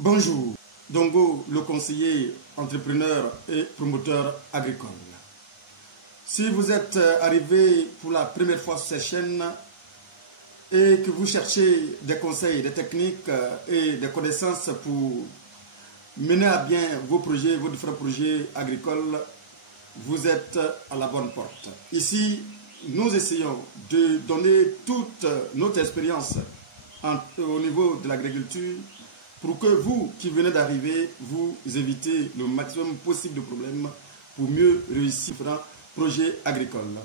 Bonjour, Dongo, le conseiller, entrepreneur et promoteur agricole. Si vous êtes arrivé pour la première fois sur cette chaîne et que vous cherchez des conseils, des techniques et des connaissances pour mener à bien vos projets, vos différents projets agricoles, vous êtes à la bonne porte. Ici, nous essayons de donner toute notre expérience au niveau de l'agriculture pour que vous qui venez d'arriver, vous évitez le maximum possible de problèmes pour mieux réussir différents projets agricoles.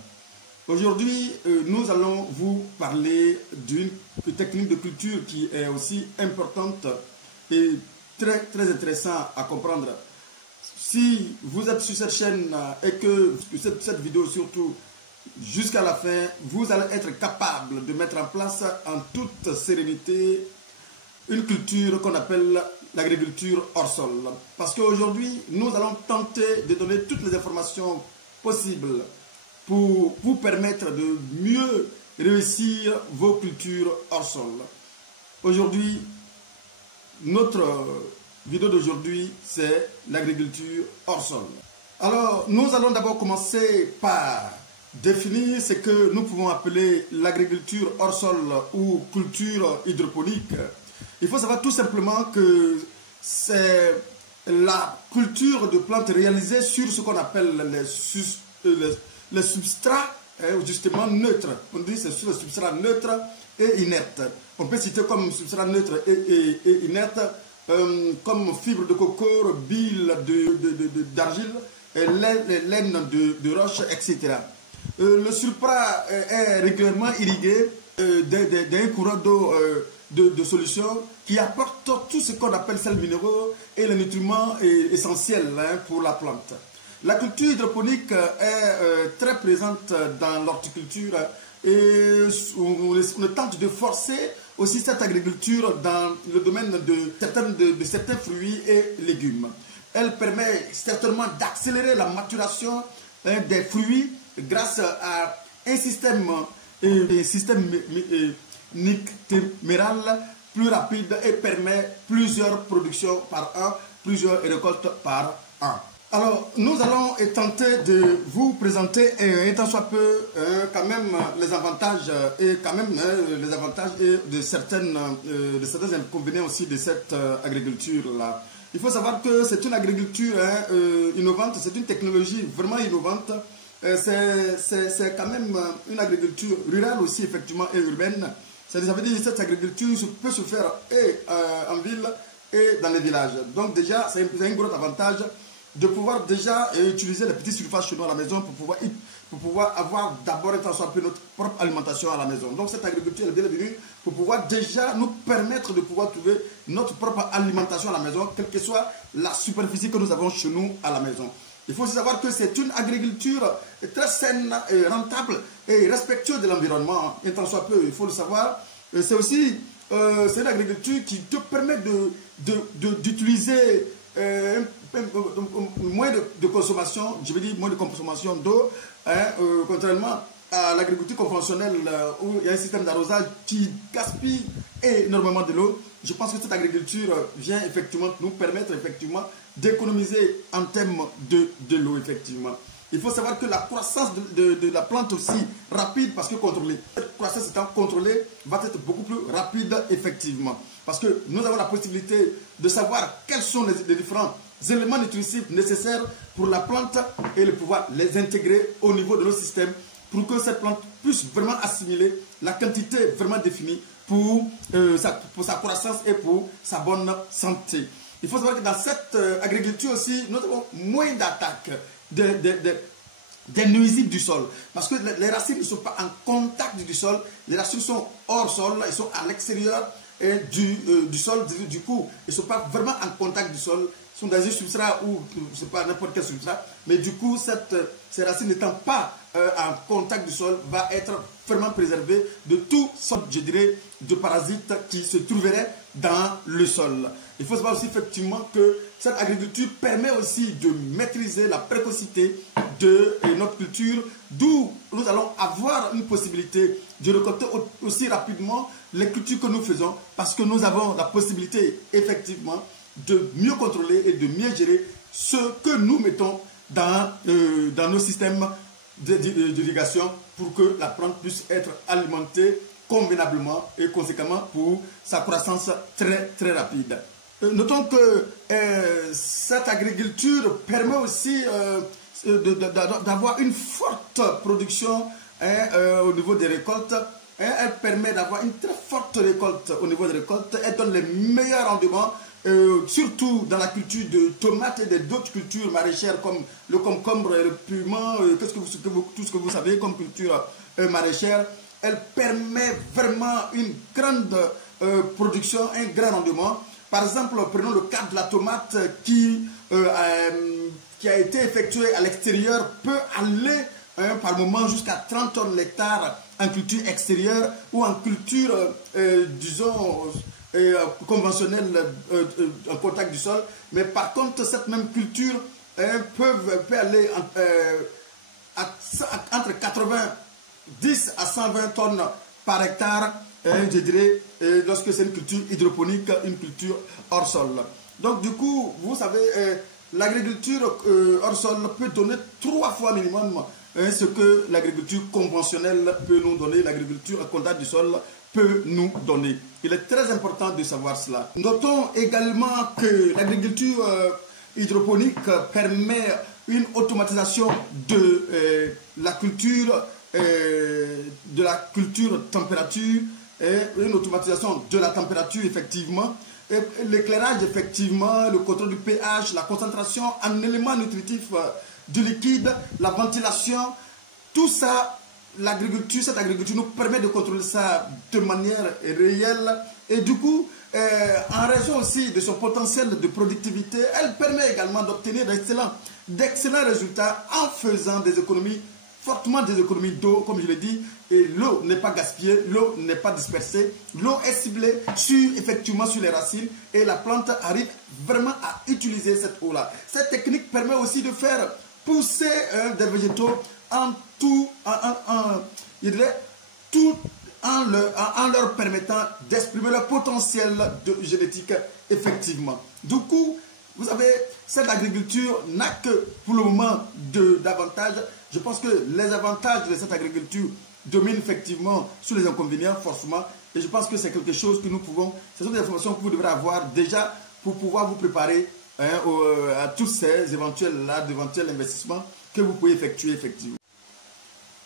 Aujourd'hui, nous allons vous parler d'une technique de culture qui est aussi importante et très intéressante à comprendre. Si vous êtes sur cette chaîne et que cette vidéo surtout jusqu'à la fin, vous allez être capable de mettre en place en toute sérénité une culture qu'on appelle l'agriculture hors sol. Parce qu'aujourd'hui, nous allons tenter de donner toutes les informations possibles pour vous permettre de mieux réussir vos cultures hors sol. Aujourd'hui, notre vidéo d'aujourd'hui, c'est l'agriculture hors sol. Alors, nous allons d'abord commencer par définir ce que nous pouvons appeler l'agriculture hors sol ou culture hydroponique. Il faut savoir tout simplement que c'est la culture de plantes réalisée sur ce qu'on appelle les substrats justement neutres. On dit c'est sur le substrat neutre et inerte. On peut citer comme substrat neutre et inerte comme fibre de coco, bile d'argile, laine de roche, etc. Le substrat est régulièrement irrigué d'un courant d'eau de solution qui apporte tout ce qu'on appelle sels minéraux et les nutriments essentiels pour la plante. La culture hydroponique est très présente dans l'horticulture et on tente de forcer aussi cette agriculture dans le domaine de certains fruits et légumes. Elle permet certainement d'accélérer la maturation des fruits grâce à un système nictéméral plus rapide et permet plusieurs productions par an, plusieurs récoltes par an. Alors, nous allons tenter de vous présenter un tant soit peu quand même les avantages et de certains inconvénients aussi de cette agriculture-là. Il faut savoir que c'est une agriculture innovante, c'est une technologie vraiment innovante. C'est quand même une agriculture rurale aussi effectivement et urbaine. Ça veut dire que cette agriculture peut se faire et en ville et dans les villages. Donc déjà, c'est un gros avantage de pouvoir déjà utiliser les petites surfaces chez nous à la maison pour pouvoir avoir d'abord notre propre alimentation à la maison. Donc cette agriculture est bienvenue pour pouvoir déjà nous permettre de pouvoir trouver notre propre alimentation à la maison, quelle que soit la superficie que nous avons chez nous à la maison. Il faut aussi savoir que c'est une agriculture très saine, et rentable et respectueuse de l'environnement. Et tant soit peu, il faut le savoir. C'est aussi une agriculture qui te permet d'utiliser moins de consommation, je veux dire moins de consommation d'eau, contrairement à l'agriculture conventionnelle où il y a un système d'arrosage qui gaspille énormément de l'eau. Je pense que cette agriculture vient effectivement nous permettre effectivement d'économiser en termes de l'eau effectivement. Il faut savoir que la croissance de la plante aussi rapide parce que contrôlée. Cette croissance étant contrôlée va être beaucoup plus rapide effectivement. Parce que nous avons la possibilité de savoir quels sont les différents éléments nutritifs nécessaires pour la plante et de pouvoir les intégrer au niveau de notre système pour que cette plante puisse vraiment assimiler la quantité vraiment définie pour sa croissance et pour sa bonne santé. Il faut savoir que dans cette agriculture aussi, nous avons moins d'attaques des nuisibles du sol. Parce que les racines ne sont pas en contact du sol, les racines sont hors sol, elles sont à l'extérieur du sol. Du coup, elles ne sont pas vraiment en contact du sol, elles sont dans un substrat ou je sais pas n'importe quel substrat. Mais du coup, ces racines n'étant pas en contact du sol, va être vraiment préservées de tout sorte, je dirais, de parasites qui se trouveraient dans le sol. Il faut savoir aussi effectivement que cette agriculture permet aussi de maîtriser la précocité de notre culture, d'où nous allons avoir une possibilité de récolter aussi rapidement les cultures que nous faisons, parce que nous avons la possibilité effectivement de mieux contrôler et de mieux gérer ce que nous mettons dans nos systèmes d'irrigation pour que la plante puisse être alimentée convenablement et conséquemment pour sa croissance très très rapide. Notons que cette agriculture permet aussi d'avoir une forte production au niveau des récoltes. Elle permet d'avoir une très forte récolte au niveau des récoltes. Elle donne les meilleurs rendements, surtout dans la culture de tomates et d'autres cultures maraîchères comme le concombre et le piment, tout ce que vous savez comme culture maraîchère. Elle permet vraiment une grande production, un grand rendement. Par exemple, prenons le cas de la tomate qui a été effectuée à l'extérieur, peut aller par moment jusqu'à 30 tonnes l'hectare en culture extérieure ou en culture, disons, conventionnelle en contact du sol. Mais par contre, cette même culture peut aller entre 90 à 120 tonnes par hectare, je dirais, lorsque c'est une culture hydroponique, une culture hors sol. Donc du coup, vous savez, l'agriculture hors sol peut donner 3 fois minimum ce que l'agriculture conventionnelle peut nous donner, l'agriculture à contact du sol peut nous donner. Il est très important de savoir cela. Notons également que l'agriculture hydroponique permet une automatisation de la culture température, et une automatisation de la température effectivement, l'éclairage effectivement, le contrôle du pH, la concentration en éléments nutritifs du liquide, la ventilation, tout ça, cette agriculture nous permet de contrôler ça de manière réelle et du coup, en raison aussi de son potentiel de productivité, elle permet également d'obtenir d'excellents résultats en faisant fortement des économies d'eau, comme je l'ai dit, et l'eau n'est pas gaspillée, l'eau n'est pas dispersée, l'eau est ciblée effectivement sur les racines et la plante arrive vraiment à utiliser cette eau-là. Cette technique permet aussi de faire pousser des végétaux en leur permettant d'exprimer leur potentiel génétique effectivement. Du coup, vous savez, cette agriculture n'a que pour le moment d'avantages. Je pense que les avantages de cette agriculture dominent effectivement sur les inconvénients forcément. Et je pense que c'est quelque chose que ce sont des informations que vous devrez avoir déjà pour pouvoir vous préparer à tous ces éventuels investissements que vous pouvez effectuer effectivement.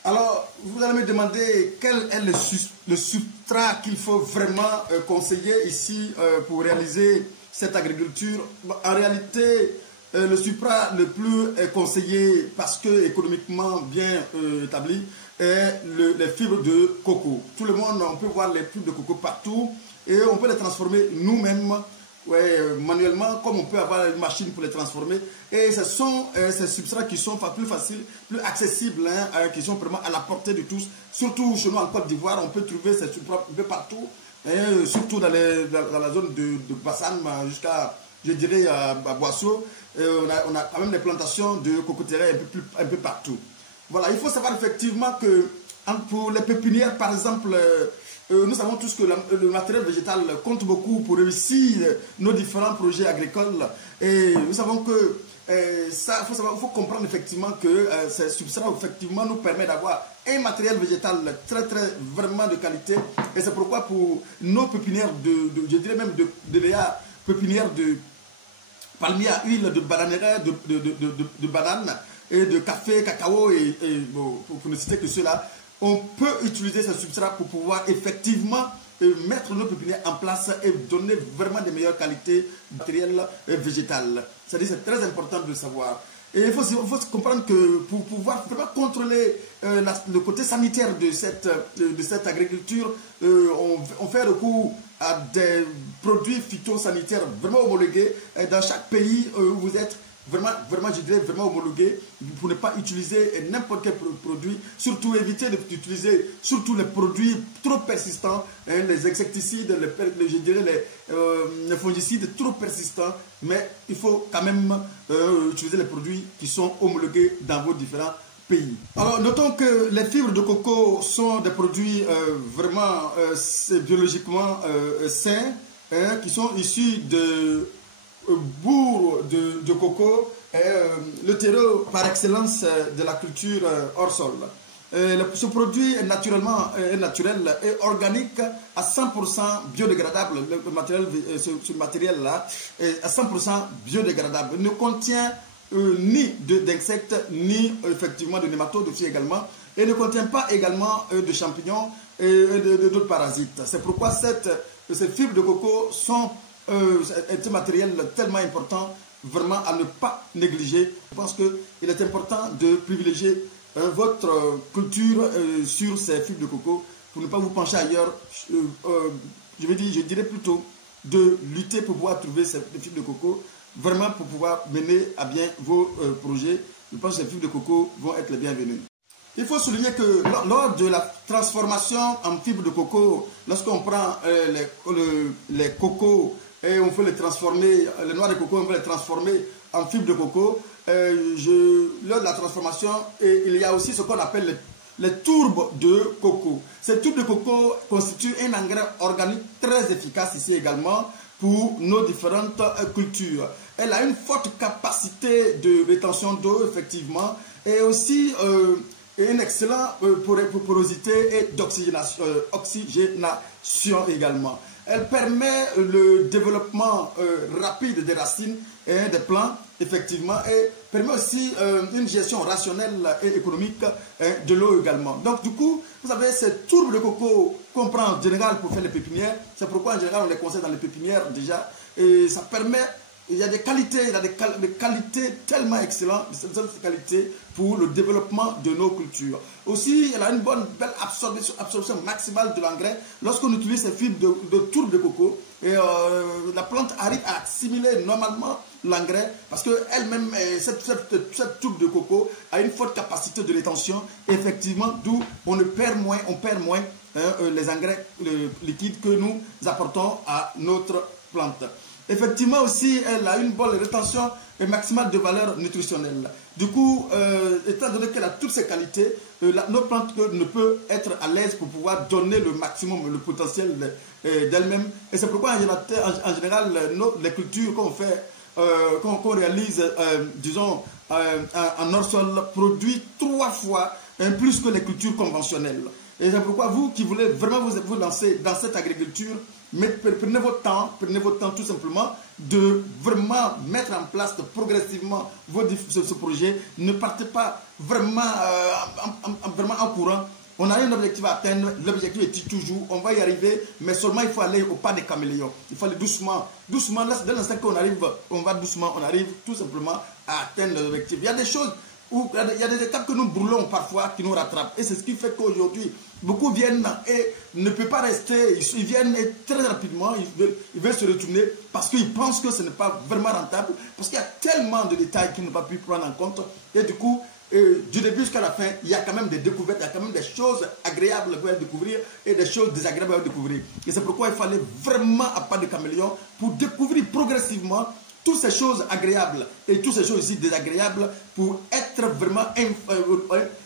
Alors, vous allez me demander quel est le substrat qu'il faut vraiment conseiller ici pour réaliser cette agriculture. En réalité, le substrat le plus conseillé parce que économiquement bien établi est les fibres de coco. Tout le monde, on peut voir les fibres de coco partout et on peut les transformer nous-mêmes manuellement, comme on peut avoir une machine pour les transformer. Et ce sont ces substrats qui sont plus faciles, plus accessibles, qui sont vraiment à la portée de tous. Surtout chez nous en Côte d'Ivoire, on peut trouver ces substrats un peu partout, surtout dans la zone de Bassam jusqu'à, je dirais, à Boisseau. On a quand même des plantations de cocotiers un peu partout. Voilà, il faut savoir effectivement que pour les pépinières, par exemple, nous savons tous que le matériel végétal compte beaucoup pour réussir nos différents projets agricoles. Et nous savons que il faut comprendre effectivement que ces substrats effectivement nous permettent d'avoir un matériel végétal très vraiment de qualité. Et c'est pourquoi pour nos pépinières je dirais même pépinières de palmiers à huile, de bananières, de bananes et de café, cacao pour ne citer que ceux-là, on peut utiliser ce substrat pour pouvoir effectivement mettre nos pépinières en place et donner vraiment des meilleures qualités matérielles végétales. C'est-à-dire c'est très important de le savoir. Et il faut comprendre que pour pouvoir vraiment contrôler le côté sanitaire de cette agriculture, on fait recours à des produits phytosanitaires vraiment homologués dans chaque pays où vous êtes. Vraiment, je dirais vraiment homologué pour ne pas utiliser n'importe quel produit, surtout éviter d'utiliser surtout les produits trop persistants, les insecticides, je dirais les fongicides trop persistants, mais il faut quand même utiliser les produits qui sont homologués dans vos différents pays. Alors, notons que les fibres de coco sont des produits vraiment biologiquement sains, qui sont issus bourg de coco est le terreau par excellence de la culture hors sol. Ce produit est naturel et organique à 100% biodégradable. Ce matériel-là est à 100% biodégradable. Il ne contient ni d'insectes, ni effectivement de nématodes aussi également. Et ne contient pas également de champignons et d'autres parasites. C'est pourquoi ces fibres de coco sont un matériel tellement important, vraiment à ne pas négliger. Je pense qu'il est important de privilégier votre culture sur ces fibres de coco pour ne pas vous pencher ailleurs. Je dirais plutôt de lutter pour pouvoir trouver ces fibres de coco, vraiment pour pouvoir mener à bien vos projets. Je pense que ces fibres de coco vont être les bienvenues. Il faut souligner que lors de la transformation en fibres de coco, lorsqu'on prend les cocos et on veut les transformer, les noix de coco, on veut les transformer en fibres de coco, lors de la transformation, il y a aussi ce qu'on appelle les tourbes de coco. Ces tourbes de coco constituent un engrais organique très efficace ici également pour nos différentes cultures. Elle a une forte capacité de rétention d'eau, effectivement, et aussi une excellente porosité et d'oxygénation également. Elle permet le développement rapide des racines et des plants, effectivement, et permet aussi une gestion rationnelle et économique de l'eau également. Donc, du coup, vous savez, ces tourbes de coco qu'on prend en général pour faire les pépinières, c'est pourquoi en général on les conseille dans les pépinières déjà, et ça permet. Il y a des qualités, des qualités tellement excellentes, des qualités pour le développement de nos cultures. Aussi, elle a une belle absorption maximale de l'engrais. Lorsqu'on utilise ces fibres de tourbe de coco, la plante arrive à assimiler normalement l'engrais parce qu'elle-même, cette tourbe de coco a une forte capacité de rétention, effectivement, d'où on perd moins les engrais liquides que nous apportons à notre plante. Effectivement aussi, elle a une bonne rétention maximale de valeur nutritionnelle. Du coup, étant donné qu'elle a toutes ces qualités, notre plante ne peut être à l'aise pour pouvoir donner le maximum, le potentiel d'elle-même. Et c'est pourquoi en général, les cultures qu'on fait, qu'on réalise, disons, en hors-sol, produisent 3 fois plus que les cultures conventionnelles. Et c'est pourquoi vous qui voulez vraiment vous lancer dans cette agriculture, mais prenez votre temps tout simplement de vraiment mettre en place progressivement ce projet. Ne partez pas vraiment en courant. On a un objectif à atteindre, l'objectif est toujours, on va y arriver, mais seulement il faut aller au pas des caméléons. Il faut aller doucement. Doucement, dès l'instant qu'on arrive, on va doucement, on arrive tout simplement à atteindre l'objectif. Il y a des choses, il y a des étapes que nous brûlons parfois qui nous rattrapent. Et c'est ce qui fait qu'aujourd'hui, beaucoup viennent et ne peuvent pas rester. Ils viennent et très rapidement, ils veulent se retourner parce qu'ils pensent que ce n'est pas vraiment rentable, parce qu'il y a tellement de détails qu'ils n'ont pas pu prendre en compte. Et du coup, du début jusqu'à la fin, il y a quand même des découvertes, il y a quand même des choses agréables à découvrir et des choses désagréables à découvrir. Et c'est pourquoi il fallait vraiment à pas de caméléon pour découvrir progressivement toutes ces choses agréables et toutes ces choses aussi désagréables pour être vraiment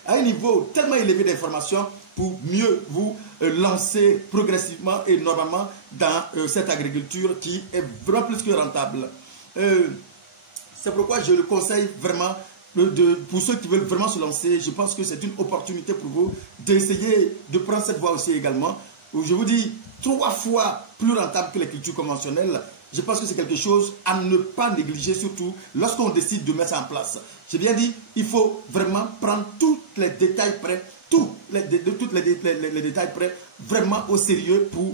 à un niveau tellement élevé d'information pour mieux vous lancer progressivement et normalement dans cette agriculture qui est vraiment plus que rentable. C'est pourquoi je le conseille vraiment pour ceux qui veulent vraiment se lancer. Je pense que c'est une opportunité pour vous d'essayer de prendre cette voie aussi également. Je vous dis 3 fois plus rentable que les cultures conventionnelles. Je pense que c'est quelque chose à ne pas négliger, surtout lorsqu'on décide de mettre ça en place. J'ai bien dit, il faut vraiment prendre tous les détails prêts, tous les détails prêts, vraiment au sérieux pour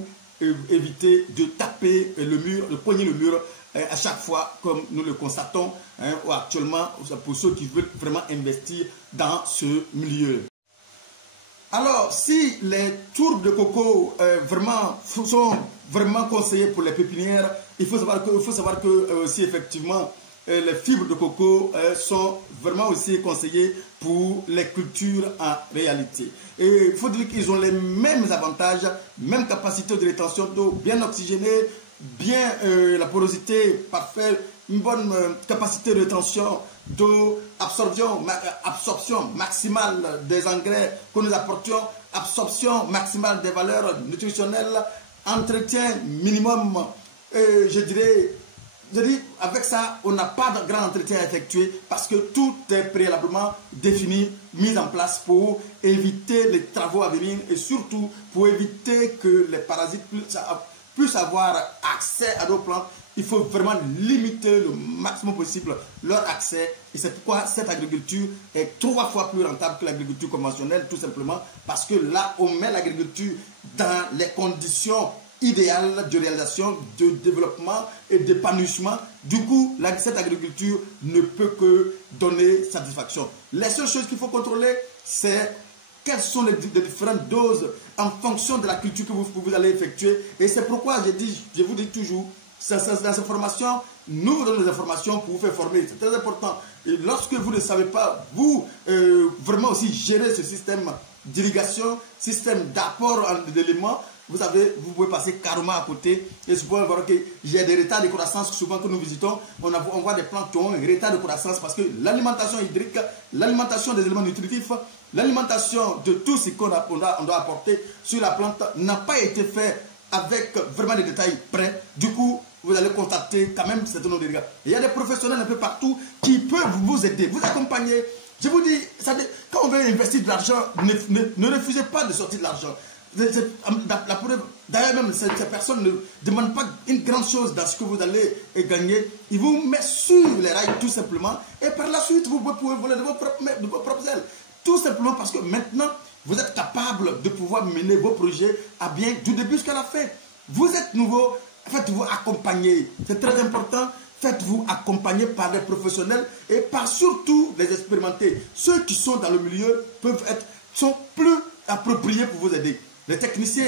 éviter de taper le mur, de poigner le mur à chaque fois, comme nous le constatons actuellement, pour ceux qui veulent vraiment investir dans ce milieu. Alors, si les tourbes de coco sont vraiment conseillées pour les pépinières, il faut savoir que aussi effectivement les fibres de coco sont vraiment aussi conseillées pour les cultures en réalité. Et il faut dire qu'ils ont les mêmes avantages, même capacité de rétention d'eau, bien oxygénée, bien la porosité parfaite, une bonne capacité de rétention d'eau, absorption maximale des engrais que nous apportions, absorption maximale des valeurs nutritionnelles, entretien minimum, je dirais je dis, avec ça, on n'a pas de grand entretien à effectuer parce que tout est préalablement défini, mis en place pour éviter les travaux à venir et surtout pour éviter que les parasites puissent avoir accès à nos plantes. Il faut vraiment limiter le maximum possible leur accès. Et c'est pourquoi cette agriculture est 3 fois plus rentable que l'agriculture conventionnelle, tout simplement parce que là, on met l'agriculture dans les conditions idéal de réalisation, de développement et d'épanouissement. Du coup, cette agriculture ne peut que donner satisfaction. Les seules choses qu'il faut contrôler, c'est quelles sont les différentes doses en fonction de la culture que vous allez effectuer. Et c'est pourquoi je vous dis toujours, ces informations, nous vous donnons des informations pour vous faire former. C'est très important. Et lorsque vous ne savez pas, vous vraiment aussi gérer ce système d'irrigation, système d'apport d'éléments, vous savez, vous pouvez passer carrément à côté. Et je peux voir que j'ai des retards de croissance souvent que nous visitons. On voit des plantes qui ont un retard de croissance parce que l'alimentation hydrique, l'alimentation des éléments nutritifs, l'alimentation de tout ce qu'on doit apporter sur la plante n'a pas été fait avec vraiment des détails près. Du coup, vous allez constater quand même certains nombre de dégâts. Il y a des professionnels un peu partout qui peuvent vous aider, vous accompagner. Je vous dis, quand on veut investir de l'argent, ne refusez pas de sortir de l'argent. D'ailleurs, même ces personnes ne demandent pas une grande chose dans ce que vous allez gagner. Ils vous mettent sur les rails tout simplement. Et par la suite, vous pouvez voler de vos propres ailes. Tout simplement parce que maintenant, vous êtes capable de pouvoir mener vos projets à bien du début jusqu'à la fin. Vous êtes nouveau, faites-vous accompagner. C'est très important. Faites-vous accompagner par des professionnels et par surtout les expérimentés. Ceux qui sont dans le milieu sont plus appropriés pour vous aider. Les techniciens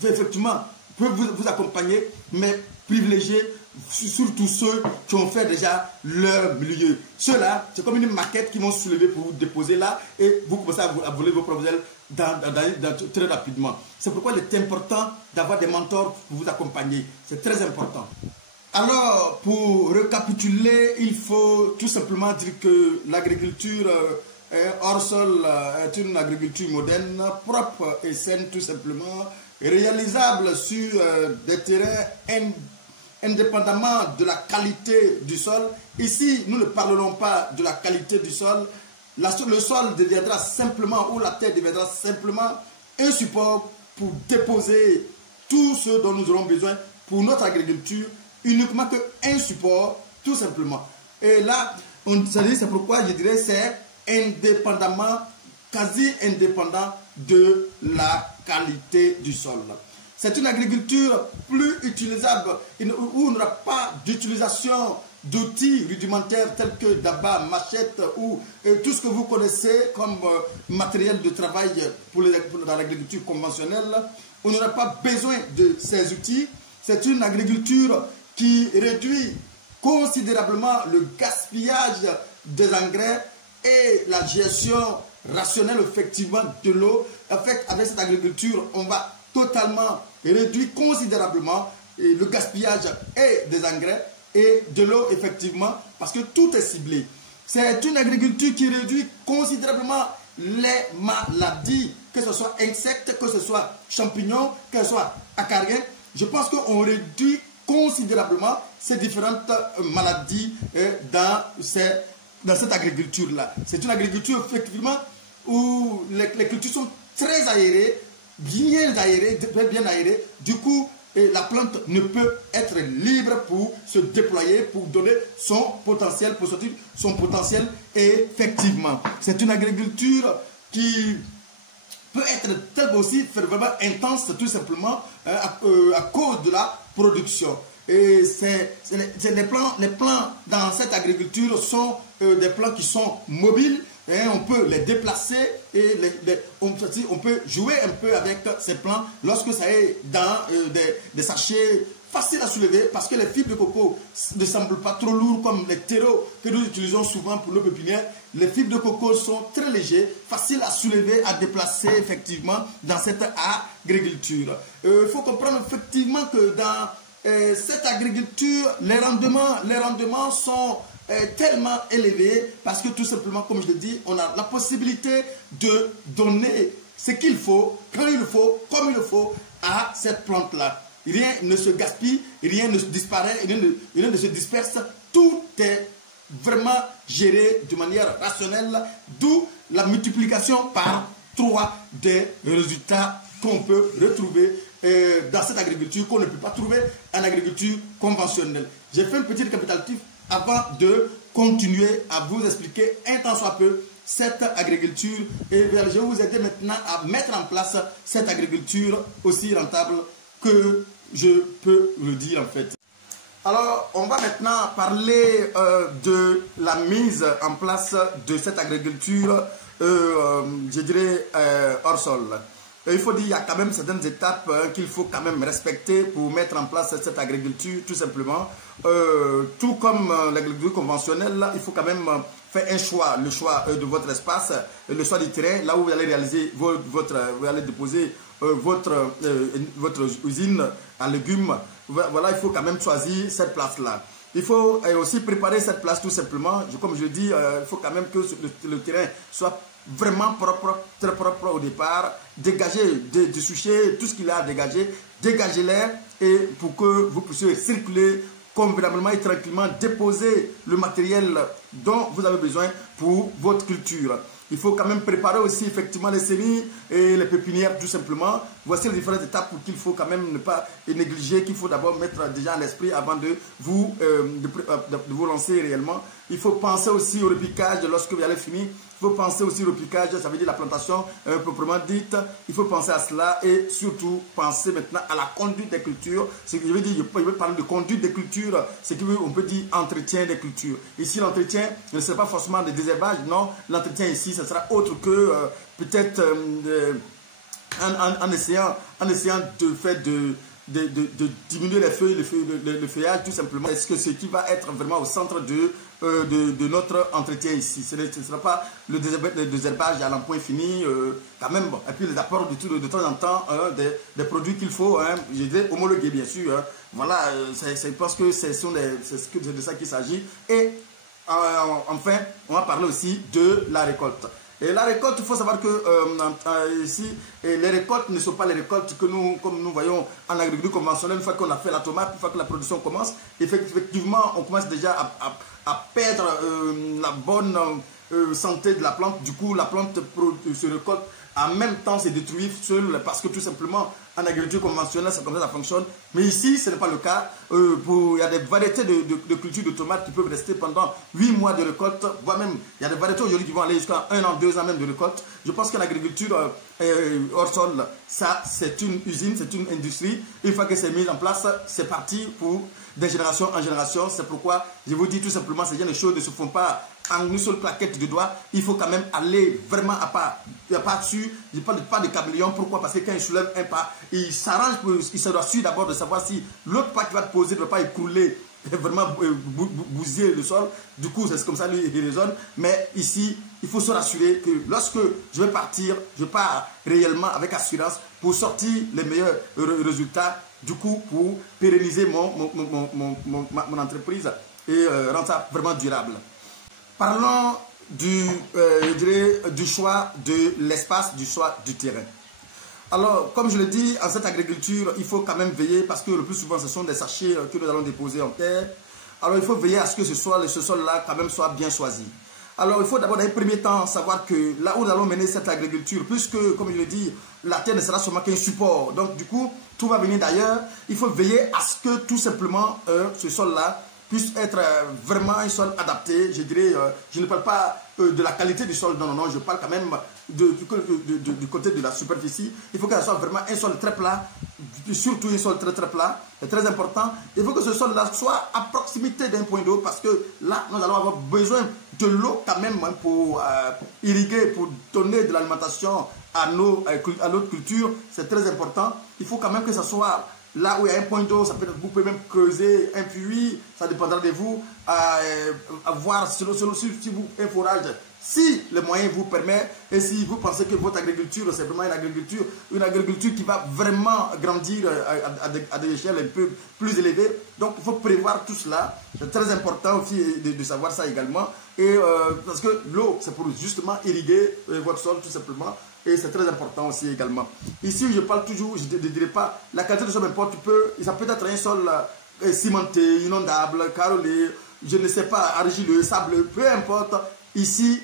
peuvent vous accompagner, mais privilégiez surtout ceux qui ont fait déjà leur milieu. Ceux-là, c'est comme une maquette qu'ils vont soulever pour vous déposer là et vous commencez à voler vos propres ailes très rapidement. C'est pourquoi il est important d'avoir des mentors pour vous accompagner. C'est très important. Alors, pour récapituler, il faut tout simplement dire que l'agriculture hors sol est une agriculture moderne, propre et saine tout simplement, réalisable sur des terrains indépendamment de la qualité du sol. Ici, nous ne parlerons pas de la qualité du sol. Le sol deviendra simplement, ou la terre deviendra simplement un support pour déposer tout ce dont nous aurons besoin pour notre agriculture, uniquement qu'un support, tout simplement. Et là, c'est pourquoi je dirais c'est indépendamment, quasi indépendant de la qualité du sol. C'est une agriculture plus utilisable, où il n'y aura pas d'utilisation d'outils rudimentaires tels que d'abat, machette ou tout ce que vous connaissez comme matériel de travail dans l'agriculture conventionnelle. On n'aura pas besoin de ces outils. C'est une agriculture qui réduit considérablement le gaspillage des engrais et la gestion rationnelle effectivement de l'eau. En fait, avec cette agriculture, on va totalement réduire considérablement le gaspillage et des engrais et de l'eau effectivement parce que tout est ciblé. C'est une agriculture qui réduit considérablement les maladies, que ce soit insectes, que ce soit champignons, que ce soit acariens. Je pense qu'on réduit considérablement ces différentes maladies dans cette agriculture-là. C'est une agriculture effectivement où les cultures sont très aérées, bien aérées. Du coup, la plante ne peut être libre pour se déployer, pour donner son potentiel, pour sortir son potentiel effectivement. C'est une agriculture qui peut être telle aussi vraiment intense tout simplement à cause de la production. Et les plants dans cette agriculture sont des plants qui sont mobiles. Et on peut les déplacer et on peut jouer un peu avec ces plants lorsque ça est dans des sachets faciles à soulever parce que les fibres de coco ne semblent pas trop lourds comme les terreaux que nous utilisons souvent pour nos pépinières. Les fibres de coco sont très légers, faciles à soulever, à déplacer effectivement dans cette agriculture. Il faut comprendre effectivement que dans cette agriculture, les rendements sont tellement élevé parce que tout simplement, comme je le dis, on a la possibilité de donner ce qu'il faut, quand il le faut, comme il le faut à cette plante-là. rien ne se gaspille, rien ne se disparaît, rien ne se disperse. Tout est vraiment géré de manière rationnelle, d'où la multiplication par 3 des résultats qu'on peut retrouver dans cette agriculture qu'on ne peut pas trouver en agriculture conventionnelle. J'ai fait un petit récapitulatif avant de continuer à vous expliquer un tant soit peu cette agriculture et je vais vous aider maintenant à mettre en place cette agriculture aussi rentable que je peux le dire en fait. Alors, on va maintenant parler de la mise en place de cette agriculture, je dirais, hors sol. Et il faut dire qu'il y a quand même certaines étapes qu'il faut quand même respecter pour mettre en place cette agriculture, tout simplement. Tout comme l'agriculture conventionnelle, il faut quand même faire un choix, le choix de votre espace, le choix du terrain, là où vous allez réaliser vous allez déposer votre usine à légumes. Voilà, il faut quand même choisir cette place-là. Il faut aussi préparer cette place tout simplement. Comme je le dis, il faut quand même que le terrain soit vraiment propre, très propre au départ. Dégager, dessoucher tout ce qu'il a à dégager, dégager l'air et pour que vous puissiez circuler convenablement et tranquillement, déposer le matériel dont vous avez besoin pour votre culture. Il faut quand même préparer aussi effectivement les semis et les pépinières tout simplement. Voici les différentes étapes qu'il faut quand même ne pas négliger, qu'il faut d'abord mettre déjà à l'esprit avant de vous lancer réellement. Il faut penser aussi au repiquage lorsque vous allez finir. Il faut penser aussi au repiquage, ça veut dire la plantation proprement dite. Il faut penser à cela et surtout penser maintenant à la conduite des cultures. Ce que je veux dire, je veux parler de conduite des cultures, c'est qu'on peut dire entretien des cultures. Ici, l'entretien ne sera pas forcément de désherbage, non. L'entretien ici, ce sera autre que peut-être en essayant de faire de diminuer les feuilles, le feuillage tout simplement. Est-ce que ce qui va être vraiment au centre de notre entretien ici? Ce ne sera pas le désherbage à l'emploi infini, quand même. Et puis les apports de temps en temps des produits qu'il faut, je dirais, homologuer bien sûr. Voilà, je pense que c'est de ça qu'il s'agit. Et enfin, on va parler aussi de la récolte. Et la récolte, il faut savoir que ici, les récoltes ne sont pas les récoltes que comme nous voyons en agriculture conventionnelle. Une fois qu'on a fait la tomate, une fois que la production commence, effectivement, on commence déjà à perdre la bonne santé de la plante. Du coup, la plante se récolte en même temps se détruire seule parce que tout simplement, en agriculture conventionnelle, c'est comme ça que ça fonctionne. Mais ici, ce n'est pas le cas. Il y a des variétés de cultures de tomates qui peuvent rester pendant 8 mois de récolte, voire même, il y a des variétés aujourd'hui qui vont aller jusqu'à 1 an, 2 ans même de récolte. Je pense qu'en agriculture hors sol, ça, c'est une usine, c'est une industrie. Une fois que c'est mis en place, c'est parti pour de génération en génération. C'est pourquoi je vous dis tout simplement, ces genres de choses ne se font pas en une seule claquette de doigts. Il faut quand même aller vraiment à pas dessus. Je ne parle pas de caméléon. Pourquoi? Parce que quand il soulève un pas, il s'arrange, il se doit suivre d'abord de savoir si l'autre pas qui va te poser ne va pas écrouler, vraiment bousiller le sol. Du coup, c'est comme ça lui il raisonne. Mais ici, il faut se rassurer que lorsque je vais partir, je pars réellement avec assurance pour sortir les meilleurs résultats. Du coup, pour pérenniser mon entreprise et rendre ça vraiment durable. Parlons du choix de l'espace, du choix du terrain. Alors, comme je le dis, en cette agriculture, il faut quand même veiller, parce que le plus souvent, ce sont des sachets que nous allons déposer en terre. Alors, il faut veiller à ce que ce sol-là, quand même, soit bien choisi. Alors, il faut d'abord, dans un premier temps, savoir que là où nous allons mener cette agriculture, puisque, comme je le dis, la terre ne sera seulement qu'un support. Donc, du coup, tout va venir d'ailleurs. Il faut veiller à ce que, tout simplement, ce sol-là puisse être vraiment un sol adapté. Je dirais, je ne parle pas de la qualité du sol, non, je parle quand même du côté de la superficie. Il faut que ce soit vraiment un sol très plat, surtout un sol très très plat, c'est très important. Il faut que ce sol-là soit à proximité d'un point d'eau, parce que là, nous allons avoir besoin de l'eau quand même pour irriguer, pour donner de l'alimentation à notre culture. C'est très important. Il faut quand même que ce soit là où il y a un point d'eau, vous pouvez même creuser un puits, ça dépendra de vous, à voir si vous un forage Si les moyens vous permettent et si vous pensez que votre agriculture, c'est vraiment une agriculture qui va vraiment grandir à des échelles un peu plus élevées, donc il faut prévoir tout cela. C'est très important aussi de savoir ça également. Et, parce que l'eau, c'est pour justement irriguer votre sol tout simplement. Et c'est très important aussi également. Ici, je parle toujours, je ne dirais pas, la qualité de sol importe, ça peut être un sol cimenté, inondable, carrelé, je ne sais pas, argileux, sableux, peu importe. Ici,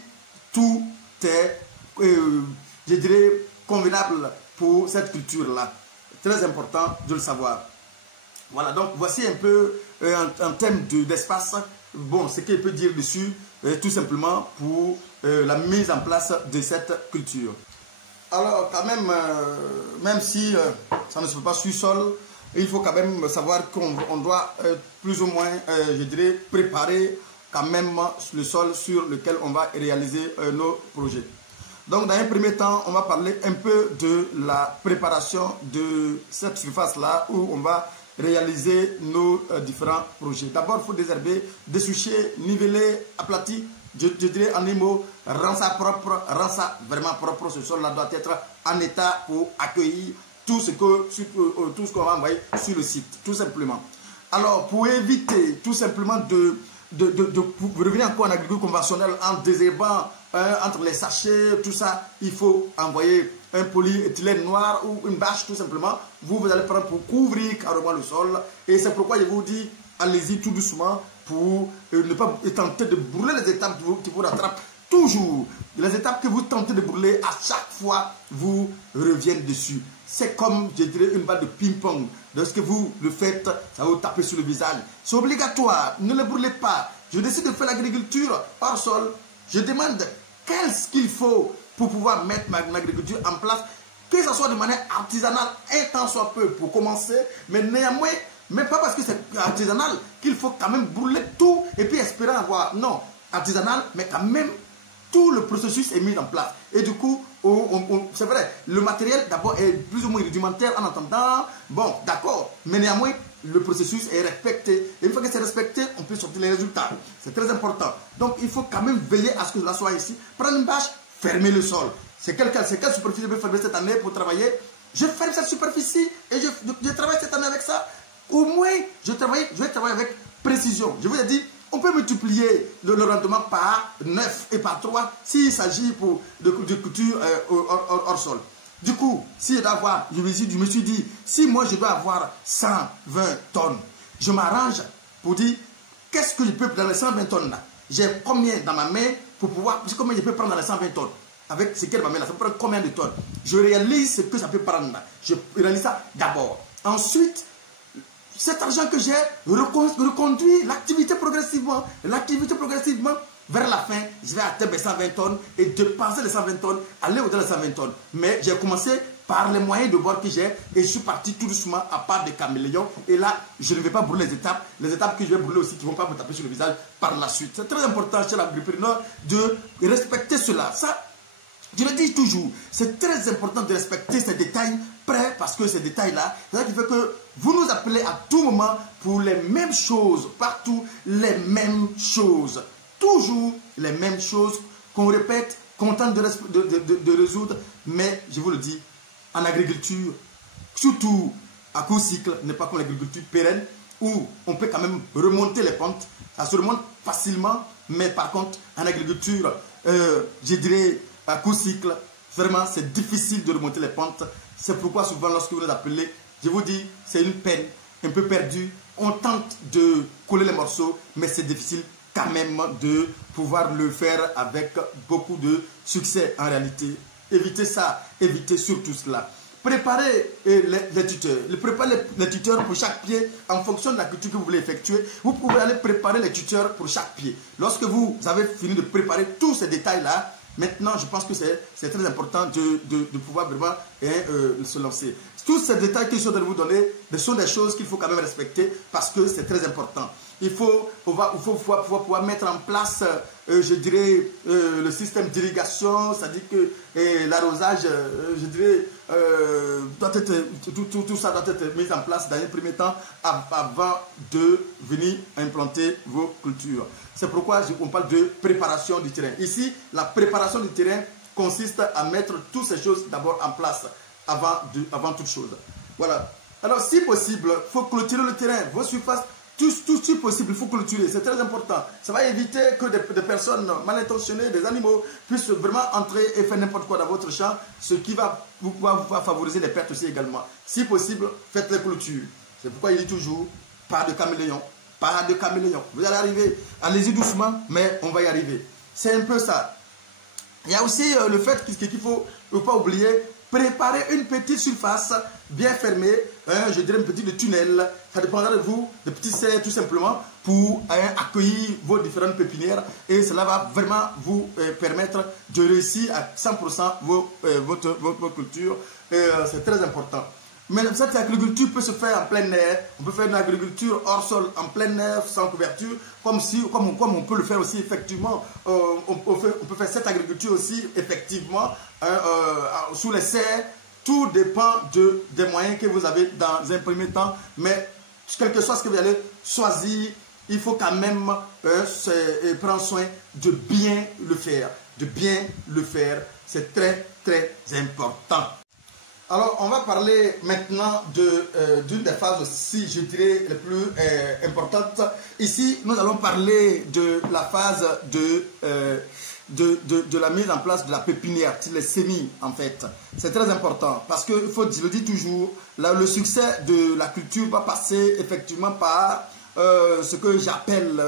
tout est, je dirais, convenable pour cette culture-là. Très important de le savoir. Voilà, donc voici un peu un thème d'espace. Bon, ce qu'il peut dire dessus, tout simplement pour la mise en place de cette culture. Alors, quand même, même si ça ne se fait pas sur sol, il faut quand même savoir qu'on doit plus ou moins, je dirais, préparer quand même le sol sur lequel on va réaliser nos projets. Donc, dans un premier temps, on va parler un peu de la préparation de cette surface-là où on va réaliser nos différents projets. D'abord, il faut désherber, dessoucher, niveler, aplatir. Je dirais en un mot, rends ça propre, rends ça vraiment propre. Ce sol-là doit être en état pour accueillir tout ce qu'on va envoyer sur le site, tout simplement. Alors, pour éviter tout simplement de revenir encore en agriculture conventionnelle en désherbant entre les sachets, tout ça, il faut envoyer un polyéthylène noir ou une bâche tout simplement. Vous allez prendre pour couvrir carrément le sol. Et c'est pourquoi je vous dis, allez-y tout doucement pour ne pas tenter de brûler les étapes qui vous rattrapent toujours. Les étapes que vous tentez de brûler, à chaque fois, vous reviennent dessus. C'est comme, je dirais, une balle de ping-pong. Lorsque vous le faites, ça va vous taper sur le visage. C'est obligatoire, ne le brûlez pas. Je décide de faire l'agriculture hors sol. Je demande qu'est-ce qu'il faut pour pouvoir mettre ma agriculture en place, que ce soit de manière artisanale, un tant soit peu pour commencer, mais néanmoins, mais pas parce que c'est artisanal qu'il faut quand même brûler tout et puis espérer avoir. Non, artisanal, mais quand même, tout le processus est mis en place. Et du coup, c'est vrai, le matériel d'abord est plus ou moins rudimentaire en attendant. Bon, d'accord, mais néanmoins, le processus est respecté. Et une fois que c'est respecté, on peut sortir les résultats. C'est très important. Donc, il faut quand même veiller à ce que cela soit ici. Prendre une bâche, fermer le sol. C'est quelle superficie je vais fermer cette année pour travailler? Je ferme cette superficie et je travaille cette année avec ça. Au moins, je vais travailler avec précision. Je vous ai dit, on peut multiplier le rendement par 9 et par 3 s'il s'agit de culture hors sol. Du coup, si je dois avoir, je me suis dit, si moi je dois avoir 120 tonnes, je m'arrange pour dire, qu'est-ce que je peux dans les 120 tonnes là? J'ai combien dans ma main pour pouvoir, combien je peux prendre dans les 120 tonnes? Avec ce qu'elle ma main là, ça peut prendre combien de tonnes? Je réalise ce que ça peut prendre là. Je réalise ça d'abord. Ensuite, cet argent que j'ai reconduit l'activité progressivement. L'activité progressivement, vers la fin, je vais atteindre les 120 tonnes et dépasser les 120 tonnes, aller au-delà des 120 tonnes. Mais j'ai commencé par les moyens de bord que j'ai et je suis parti tout doucement à part des caméléons. Et là, je ne vais pas brûler les étapes que je vais brûler aussi qui ne vont pas me taper sur le visage par la suite. C'est très important chez l'agriculteur de respecter cela. Ça, je le dis toujours, c'est très important de respecter ces détails près parce que ces détails-là, c'est ça qui fait que vous nous appelez à tout moment pour les mêmes choses, partout les mêmes choses. Toujours les mêmes choses qu'on répète, content de résoudre, mais je vous le dis, en agriculture, surtout à court cycle, n'est pas comme l'agriculture pérenne, où on peut quand même remonter les pentes, ça se remonte facilement, mais par contre, en agriculture, je dirais, à court cycle, vraiment, c'est difficile de remonter les pentes. C'est pourquoi souvent, lorsque vous les appelez, je vous dis, c'est une peine, un peu perdue. On tente de coller les morceaux, mais c'est difficile quand même de pouvoir le faire avec beaucoup de succès en réalité. Évitez ça, évitez surtout cela. Préparez les tuteurs. Préparez les tuteurs pour chaque pied en fonction de la culture que vous voulez effectuer. Vous pouvez aller préparer les tuteurs pour chaque pied. Lorsque vous avez fini de préparer tous ces détails-là, maintenant, je pense que c'est très important de pouvoir vraiment se lancer. Tous ces détails que je suis en train de vous donner sont des choses qu'il faut quand même respecter parce que c'est très important. Il faut pouvoir mettre en place, je dirais, le système d'irrigation, c'est-à-dire que l'arrosage, je dirais, tout ça doit être mis en place dans un premier temps avant de venir implanter vos cultures. C'est pourquoi on parle de préparation du terrain. Ici, la préparation du terrain consiste à mettre toutes ces choses d'abord en place avant toute chose. Voilà. Alors, si possible, il faut clôturer le terrain. Vos surfaces, tout ce possible, il faut clôturer. C'est très important. Ça va éviter que des personnes mal intentionnées, des animaux, puissent vraiment entrer et faire n'importe quoi dans votre champ, ce qui va favoriser les pertes aussi également. Si possible, faites les clôtures. C'est pourquoi il dit toujours, pas de caméléon. Pas de caméléon. Vous allez arriver. Allez-y doucement, mais on va y arriver. C'est un peu ça. Il y a aussi le fait qu'il ne faut pas oublier, préparer une petite surface bien fermée, je dirais un petit tunnel, ça dépendra de vous, de petits serres tout simplement, pour accueillir vos différentes pépinières et cela va vraiment vous permettre de réussir à 100% votre culture. C'est très important. Mais cette agriculture peut se faire en plein air. On peut faire une agriculture hors sol, en plein air, sans couverture, comme on peut le faire aussi effectivement. On peut faire cette agriculture aussi effectivement sous les serres. Tout dépend des moyens que vous avez dans un premier temps. Mais quel que soit ce que vous allez choisir, il faut quand même prendre soin de bien le faire. De bien le faire. C'est très, très important. Alors, on va parler maintenant d'une des phases aussi, je dirais, les plus importantes. Ici, nous allons parler de la phase de la mise en place de la pépinière, les semis en fait. C'est très important parce que, je le dis toujours, le succès de la culture va passer effectivement par ce que j'appelle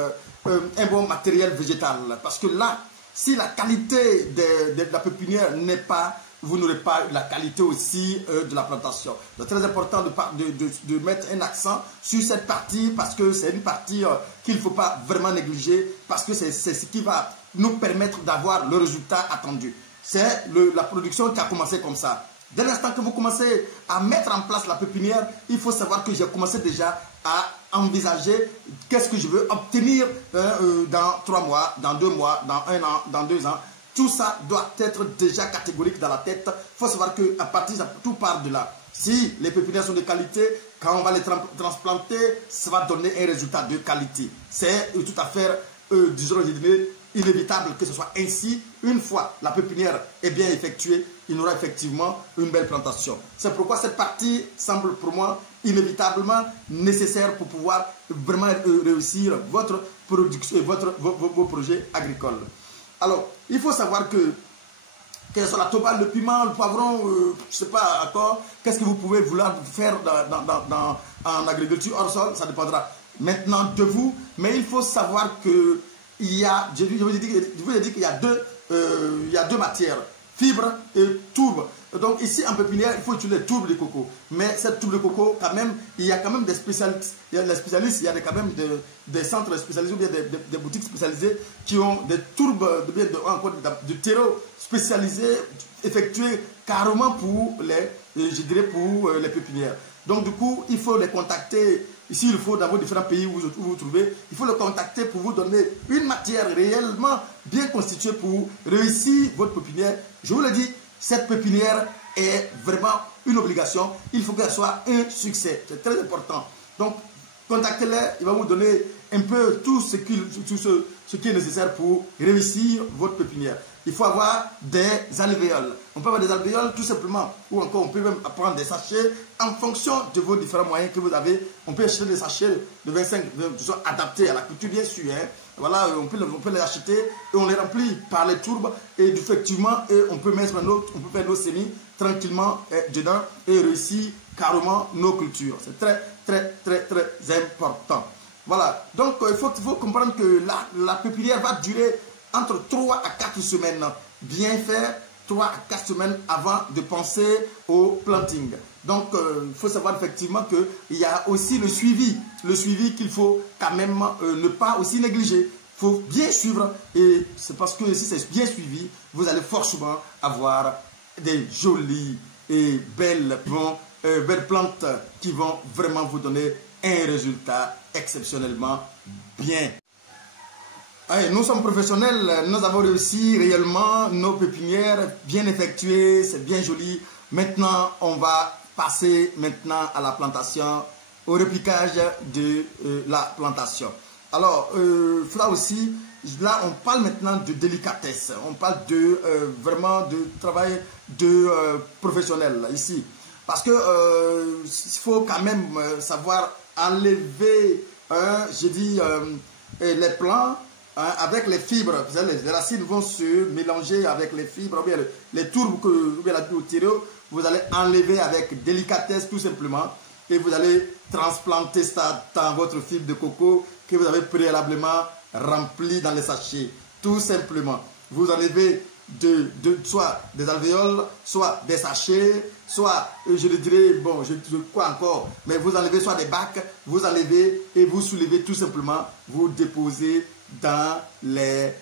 un bon matériel végétal. Parce que là, si la qualité de la pépinière n'est pas, vous n'aurez pas la qualité aussi de la plantation. C'est très important de mettre un accent sur cette partie parce que c'est une partie qu'il ne faut pas vraiment négliger parce que c'est ce qui va nous permettre d'avoir le résultat attendu. C'est la production qui a commencé comme ça. Dès l'instant que vous commencez à mettre en place la pépinière, il faut savoir que j'ai commencé déjà à envisager qu'est-ce que je veux obtenir dans 3 mois, dans 2 mois, dans 1 an, dans 2 ans. Tout ça doit être déjà catégorique dans la tête. Il faut savoir qu'à partir de tout part de là. Si les pépinières sont de qualité, quand on va les transplanter, ça va donner un résultat de qualité. C'est tout à fait, disons, inévitable que ce soit ainsi. Une fois la pépinière est bien effectuée, il y aura effectivement une belle plantation. C'est pourquoi cette partie semble pour moi inévitablement nécessaire pour pouvoir vraiment réussir votre production, vos projets agricoles. Alors, il faut savoir que ce soit la tobale, le piment, le poivron, je ne sais pas encore, qu'est-ce que vous pouvez vouloir faire en agriculture hors sol, ça dépendra maintenant de vous. Mais il faut savoir que je vous ai dit qu'il y a deux matières, fibre et tourbe. Donc ici en pépinière, il faut utiliser les tourbes de coco. Mais cette tourbe de coco, quand même, il y a quand même des spécialistes. Il y a quand même des centres spécialisés ou bien des boutiques spécialisées qui ont des tourbes de terreau spécialisés, effectués carrément pour les pépinières. Donc du coup, il faut les contacter. Ici, il faut dans vos différents pays où vous vous trouvez, il faut le contacter pour vous donner une matière réellement bien constituée pour réussir votre pépinière. Je vous le dis, cette pépinière est vraiment une obligation. Il faut qu'elle soit un succès. C'est très important. Donc, contactez-les. Il va vous donner un peu tout ce qui est nécessaire pour réussir votre pépinière. Il faut avoir des alvéoles. On peut avoir des alvéoles tout simplement. Ou encore, on peut même prendre des sachets en fonction de vos différents moyens que vous avez. On peut acheter des sachets de 25, qui sont adaptés à la culture, bien sûr. Hein. Voilà, on peut les acheter et on les remplit par les tourbes. Et effectivement, on peut mettre on peut faire nos semis tranquillement dedans et réussir carrément nos cultures. C'est très, très, très, très important. Voilà. Donc, il faut comprendre que la pépinière va durer entre 3 à 4 semaines. Bien faire 3 à 4 semaines avant de penser au planting. Donc, il faut savoir effectivement qu'il y a aussi le suivi qu'il faut quand même ne pas aussi négliger. Il faut bien suivre et c'est parce que si c'est bien suivi, vous allez forcément avoir des jolies et belles plantes qui vont vraiment vous donner un résultat exceptionnellement bien. Allez, nous sommes professionnels, nous avons réussi réellement nos pépinières bien effectuées, c'est bien joli. Maintenant, on va passer maintenant à la plantation, au répliquage de la plantation. Alors, là aussi, là on parle maintenant de délicatesse, on parle de vraiment de travail de professionnel ici. Parce que il faut quand même savoir enlever, je dis, les plants avec les fibres. Les racines vont se mélanger avec les fibres, ou bien les tourbes ou bien la biotéro. Vous allez enlever avec délicatesse tout simplement et vous allez transplanter ça dans votre fibre de coco que vous avez préalablement rempli dans les sachets. Tout simplement. Vous enlevez soit des alvéoles, soit des sachets, soit, je le dirais, bon, je quoi encore, mais vous enlevez soit des bacs, vous enlevez et vous soulevez tout simplement, vous déposez dans les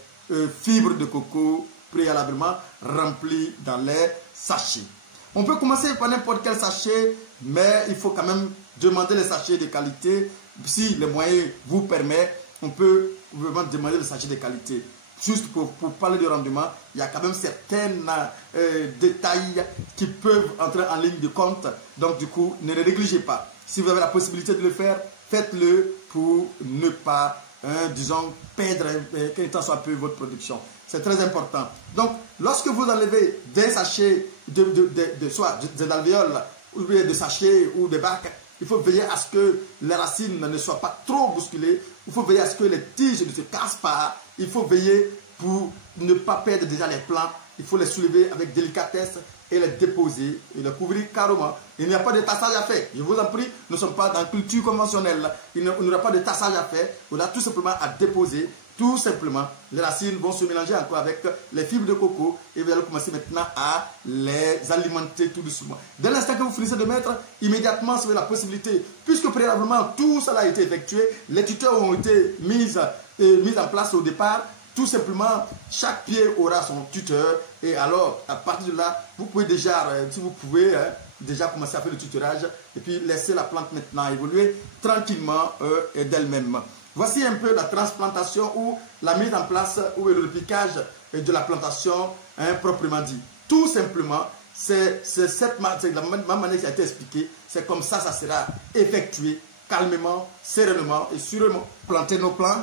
fibres de coco préalablement remplies dans les sachets. On peut commencer par n'importe quel sachet, mais il faut quand même demander les sachets de qualité. Si les moyens vous permettent, on peut vraiment demander les sachets de qualité. Juste pour parler de rendement, il y a quand même certains détails qui peuvent entrer en ligne de compte. Donc du coup, ne les négligez pas. Si vous avez la possibilité de le faire, faites-le pour ne pas, disons, perdre quel temps soit peu votre production. C'est très important. Donc, lorsque vous enlevez des sachets soit des alvéoles, ou des sachets ou des bacs, il faut veiller à ce que les racines ne soient pas trop bousculées. Il faut veiller à ce que les tiges ne se cassent pas. Il faut veiller pour ne pas perdre déjà les plants. Il faut les soulever avec délicatesse et les déposer et les couvrir carrément. Il n'y a pas de tassage à faire. Je vous en prie, nous ne sommes pas dans la culture conventionnelle. Il n'y aura pas de tassage à faire. On a tout simplement à déposer. Tout simplement, les racines vont se mélanger encore avec les fibres de coco et vous allez commencer maintenant à les alimenter tout doucement. Dès l'instant que vous finissez de mettre, immédiatement, vous avez la possibilité, puisque préalablement tout cela a été effectué, les tuteurs ont été mis en place au départ. Tout simplement, chaque pied aura son tuteur et alors, à partir de là, vous pouvez déjà, si vous pouvez, déjà commencer à faire le tutorage et puis laisser la plante maintenant évoluer tranquillement d'elle-même. Voici un peu la transplantation ou la mise en place ou le repiquage de la plantation proprement dit. Tout simplement, c'est la même manière qui a été expliquée. C'est comme ça sera effectué calmement, sereinement et sûrement. Planter nos plants,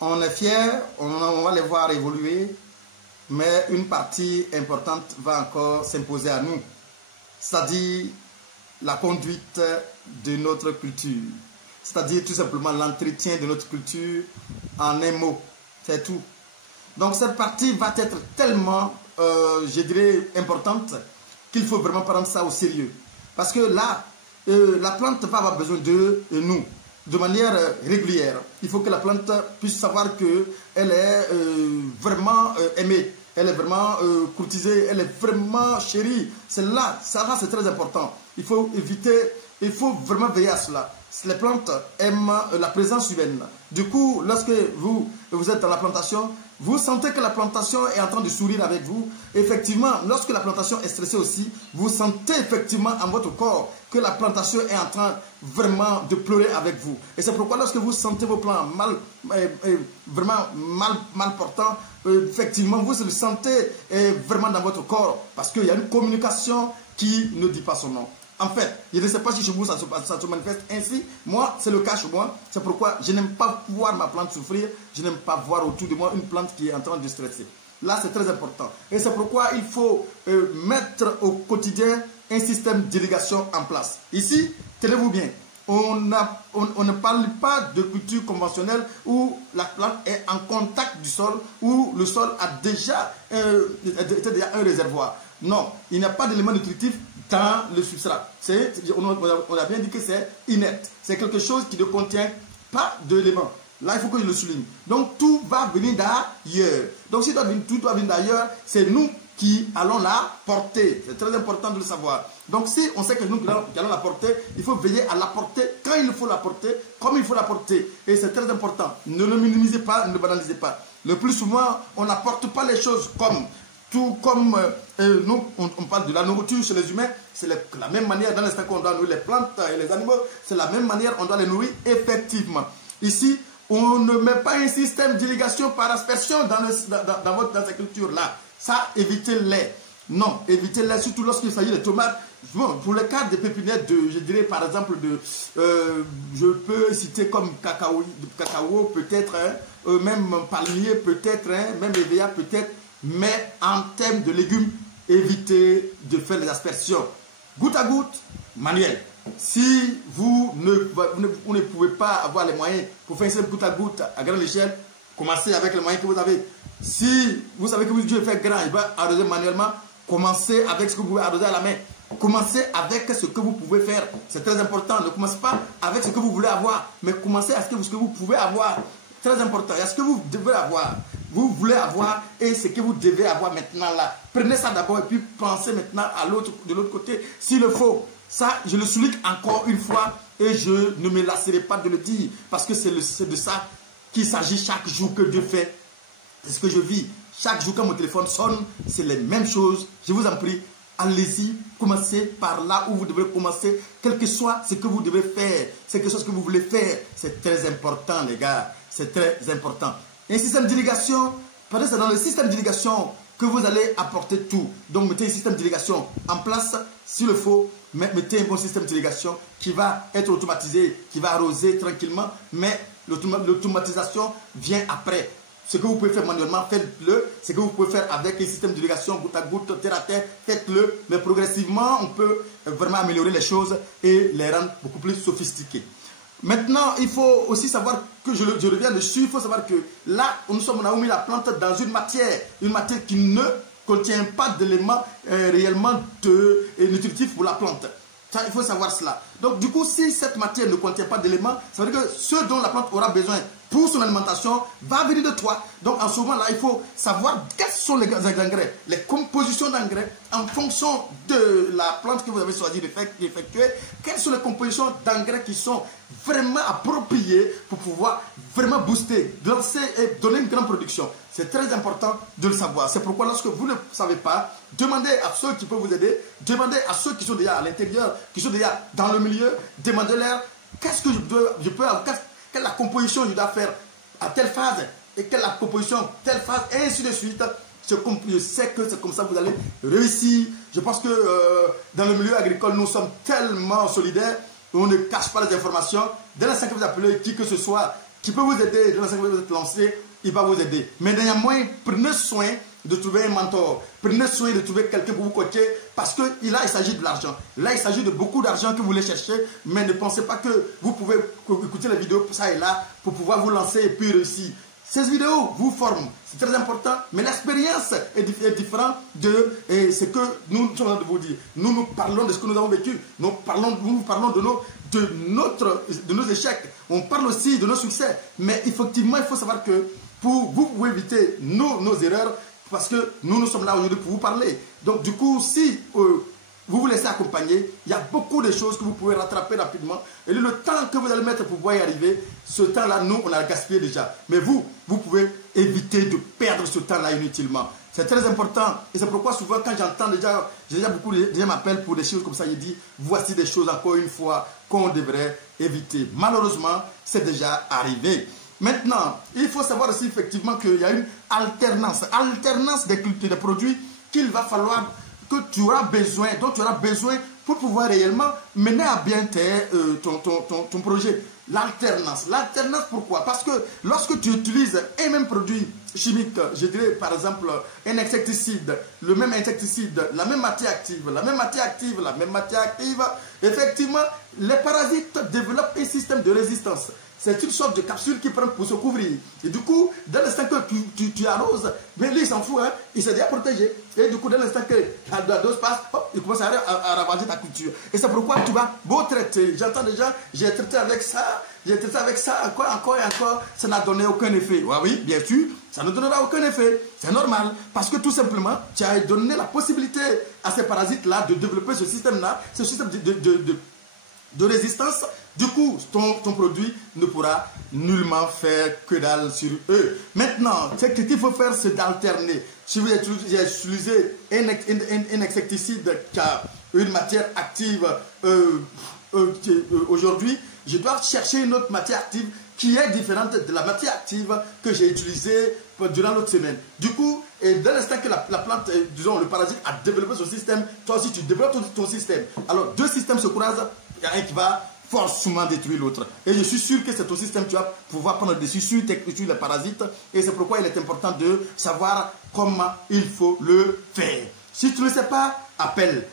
on est fiers, on va les voir évoluer, mais une partie importante va encore s'imposer à nous. C'est-à-dire la conduite de notre culture. C'est-à-dire tout simplement l'entretien de notre culture en un mot. C'est tout. Donc cette partie va être tellement, je dirais, importante qu'il faut vraiment prendre ça au sérieux. Parce que là, la plante va avoir besoin de nous de manière régulière. Il faut que la plante puisse savoir qu'elle est vraiment aimée. Elle est vraiment courtisée. Elle est vraiment chérie. C'est là, ça c'est très important. Il faut éviter, il faut vraiment veiller à cela. Les plantes aiment la présence humaine. Du coup, lorsque vous êtes dans la plantation, vous sentez que la plantation est en train de sourire avec vous. Effectivement, lorsque la plantation est stressée aussi, vous sentez effectivement en votre corps que la plantation est en train vraiment de pleurer avec vous. Et c'est pourquoi lorsque vous sentez vos plants vraiment mal portants, effectivement, vous le sentez vraiment dans votre corps. Parce qu'il y a une communication qui ne dit pas son nom. En fait, je ne sais pas si chez vous ça se manifeste ainsi. Moi, c'est le cas chez moi. C'est pourquoi je n'aime pas voir ma plante souffrir. Je n'aime pas voir autour de moi une plante qui est en train de stresser. Là, c'est très important. Et c'est pourquoi il faut mettre au quotidien un système d'irrigation en place. Ici, tenez-vous bien, on ne parle pas de culture conventionnelle où la plante est en contact du sol, où le sol a déjà un réservoir. Non, il n'y a pas d'éléments nutritifs dans le substrat. On a bien dit que c'est inerte. C'est quelque chose qui ne contient pas d'éléments. Là, il faut que je le souligne. Donc, tout va venir d'ailleurs. Donc, si tout doit venir d'ailleurs, c'est nous qui allons la porter. C'est très important de le savoir. Donc, si on sait que nous qui allons la porter, il faut veiller à la porter quand il faut la porter, comme il faut la porter. Et c'est très important. Ne le minimisez pas, ne le banalisez pas. Le plus souvent, on n'apporte pas les choses comme tout comme nous, on parle de la nourriture chez les humains, c'est la même manière dans l'instant qu'on doit nourrir les plantes et les animaux, c'est la même manière on doit les nourrir effectivement. Ici, on ne met pas un système d'irrigation par aspersion dans cette culture-là. Ça, évitez-les. Non, évitez-les, surtout lorsqu'il s'agit de tomates. Bon, pour le cas des pépinières je dirais par exemple je peux citer comme cacao peut-être, même palmier peut-être, même éveillard peut-être, mais en termes de légumes, évitez de faire les aspersions. Goutte à goutte, manuel. Si vous ne pouvez pas avoir les moyens pour faire une goutte à goutte à grande échelle, commencez avec les moyens que vous avez. Si vous savez que vous devez faire grand, il va arroser manuellement, commencez avec ce que vous pouvez arroser à la main. Commencez avec ce que vous pouvez faire. C'est très important. Ne commencez pas avec ce que vous voulez avoir, mais commencez avec ce que vous pouvez avoir. Très important. Il y a ce que vous devez avoir, vous voulez avoir et ce que vous devez avoir maintenant là. Prenez ça d'abord et puis pensez maintenant de l'autre côté s'il le faut. Ça, je le souligne encore une fois et je ne me lasserai pas de le dire parce que c'est de ça qu'il s'agit chaque jour que Dieu fait. C'est ce que je vis. Chaque jour quand mon téléphone sonne, c'est les mêmes choses. Je vous en prie, allez-y, commencez par là où vous devez commencer, quel que soit ce que vous devez faire, c'est quelque chose que vous voulez faire. C'est très important, les gars. C'est très important. Un système d'irrigation, parce que c'est dans le système d'irrigation que vous allez apporter tout. Donc, mettez un système d'irrigation en place, s'il le faut. Mettez un bon système d'irrigation qui va être automatisé, qui va arroser tranquillement, mais l'automatisation vient après. Ce que vous pouvez faire manuellement, faites-le. Ce que vous pouvez faire avec un système d'irrigation goutte à goutte, terre à terre, faites-le. Mais progressivement, on peut vraiment améliorer les choses et les rendre beaucoup plus sophistiquées. Maintenant, il faut aussi savoir que je reviens dessus. Il faut savoir que là, on a mis la plante dans une matière qui ne contient pas d'éléments réellement nutritifs pour la plante. Ça, il faut savoir cela. Donc, du coup, si cette matière ne contient pas d'éléments, ça veut dire que ce dont la plante aura besoin pour son alimentation va venir de toi. Donc, en ce moment-là, il faut savoir quels sont les engrais, les compositions d'engrais en fonction de la plante que vous avez choisi d'effectuer. Quelles sont les compositions d'engrais qui sont vraiment appropriées pour pouvoir vraiment booster, lancer et donner une grande production. C'est très important de le savoir. C'est pourquoi lorsque vous ne savez pas, demandez à ceux qui peuvent vous aider, demandez à ceux qui sont déjà à l'intérieur, qui sont déjà dans le milieu, demandez-leur qu'est-ce que je peux avoir, quelle est la composition que je dois faire à telle phase et quelle est la composition telle phase et ainsi de suite. Je sais que c'est comme ça que vous allez réussir. Je pense que dans le milieu agricole, nous sommes tellement solidaires, on ne cache pas les informations. Dès l'instant que vous appelez qui que ce soit, qui peut vous aider, dès l'instant que vous êtes lancé, il va vous aider. Mais néanmoins, prenez soin de trouver un mentor. Prenez soin de trouver quelqu'un pour vous coacher parce que là, il s'agit de l'argent. Là, il s'agit de beaucoup d'argent que vous voulez chercher, mais ne pensez pas que vous pouvez écouter les vidéos pour ça et là pour pouvoir vous lancer et puis réussir. Ces vidéos vous forment, c'est très important, mais l'expérience est différente de ce que nous sommes en train de vous dire. Nous parlons de ce que nous avons vécu, nous parlons de nos échecs, on parle aussi de nos succès, mais effectivement, il faut savoir que vous pouvez éviter nos erreurs parce que nous sommes là aujourd'hui pour vous parler. Donc du coup, si vous vous laissez accompagner, il y a beaucoup de choses que vous pouvez rattraper rapidement. Et le temps que vous allez mettre pour pouvoir y arriver, ce temps-là, nous, on a gaspillé déjà. Mais vous pouvez éviter de perdre ce temps-là inutilement. C'est très important. Et c'est pourquoi souvent, quand j'entends beaucoup de gens m'appellent pour des choses comme ça, ils disent, voici des choses encore une fois qu'on devrait éviter. Malheureusement, c'est déjà arrivé. Maintenant, il faut savoir aussi effectivement qu'il y a une alternance des cultures, des produits qu'il va falloir que tu auras besoin, dont tu auras besoin pour pouvoir réellement mener à bien ton projet. L'alternance. L'alternance, pourquoi? Parce que lorsque tu utilises un même produit chimique, je dirais par exemple un insecticide, le même insecticide, la même matière active, effectivement, les parasites développent un système de résistance. C'est une sorte de capsule qui prend pour se couvrir. Et du coup, dès l'instant que tu arroses, mais lui, il s'en fout, hein, il s'est déjà protégé. Et du coup, dès l'instant que la dose passe, hop, il commence à ravager ta culture. Et c'est pourquoi tu vas beau traiter. J'entends des gens, j'ai traité avec ça, encore et encore, ça n'a donné aucun effet. Oui, bien sûr, ça ne donnera aucun effet. C'est normal. Parce que tout simplement, tu as donné la possibilité à ces parasites-là de développer ce système-là, ce système de résistance. Du coup, ton produit ne pourra nullement faire que dalle sur eux. Maintenant, ce qu'il faut faire, c'est d'alterner. Si vous utilisez un insecticide qui a une matière active aujourd'hui, je dois chercher une autre matière active qui est différente de la matière active que j'ai utilisée durant l'autre semaine. Du coup, et dès l'instant que la plante, disons le parasite a développé son système, toi aussi tu développes ton système. Alors deux systèmes se croisent, il y a un qui va forcément détruire l'autre. Et je suis sûr que c'est ton système, tu vas pouvoir prendre le dessus sur les parasites. Et c'est pourquoi il est important de savoir comment il faut le faire. Si tu ne sais pas, appelle.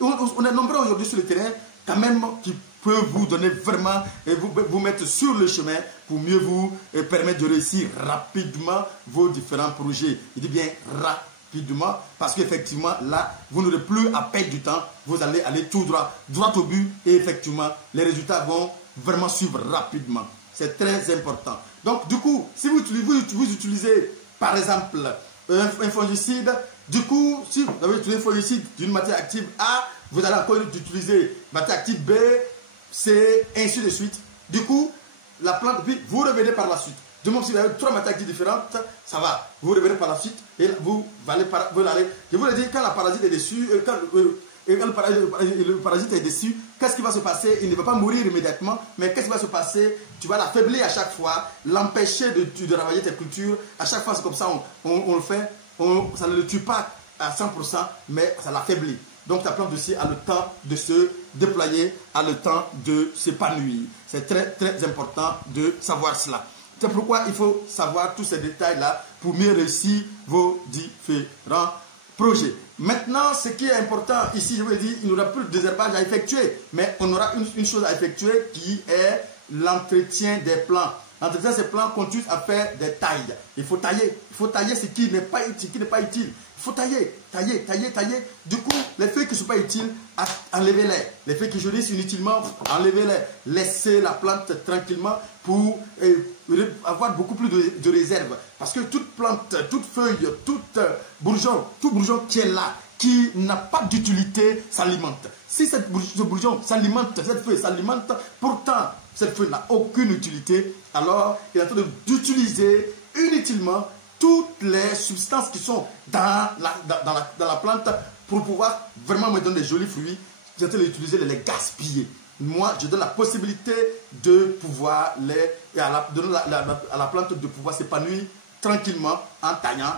On est nombreux aujourd'hui sur le terrain, quand même, qui peut vous donner vraiment et vous mettre sur le chemin pour mieux vous permettre de réussir rapidement vos différents projets. Je dis bien rapidement parce qu'effectivement là vous n'aurez plus à perdre du temps, vous allez aller tout droit au but et effectivement les résultats vont vraiment suivre rapidement. C'est très important. Donc du coup si vous utilisez par exemple un fongicide, du coup si vous avez utilisé un fongicide d'une matière active A, vous allez encore utiliser matière active B, C, ainsi de suite. Du coup, la plante, puis vous revenez par la suite. Du moment si vous avez 3 matières actives différentes, ça va. Vous revenez par la suite et vous allez. Je vous l'ai dit, quand la parasite est dessus, quand le parasite est dessus, qu'est-ce qui va se passer? Il ne va pas mourir immédiatement, mais qu'est-ce qui va se passer? Tu vas l'affaiblir à chaque fois, l'empêcher de ravager tes cultures. À chaque fois, c'est comme ça, on le fait. Ça ne le tue pas à 100%, mais ça l'affaiblit. Donc ta plante aussi a le temps de se déployer, a le temps de s'épanouir. C'est très très important de savoir cela. C'est pourquoi il faut savoir tous ces détails-là pour mieux réussir vos différents projets. Maintenant, ce qui est important ici, je vous l'ai dit, il n'y aura plus de désherbage à effectuer, mais on aura une chose à effectuer qui est l'entretien des plants. L'entretien de ces plants consiste à faire des tailles. Il faut tailler ce qui n'est pas utile. Il faut tailler. Du coup, les feuilles qui ne sont pas utiles, enlevez-les. Les feuilles qui jaunissent inutilement, enlevez-les. Laissez la plante tranquillement pour avoir beaucoup plus de réserve. Parce que toute plante, toute feuille, tout bourgeon qui est là, qui n'a pas d'utilité, s'alimente. Si ce bourgeon s'alimente, cette feuille s'alimente, pourtant, cette feuille n'a aucune utilité, alors il est en train d'utiliser inutilement toutes les substances qui sont dans la plante pour pouvoir vraiment me donner des jolis fruits. J'ai en train d'utiliser les gaspiller. Moi, je donne la possibilité de pouvoir donner à la plante de pouvoir s'épanouir tranquillement en taillant,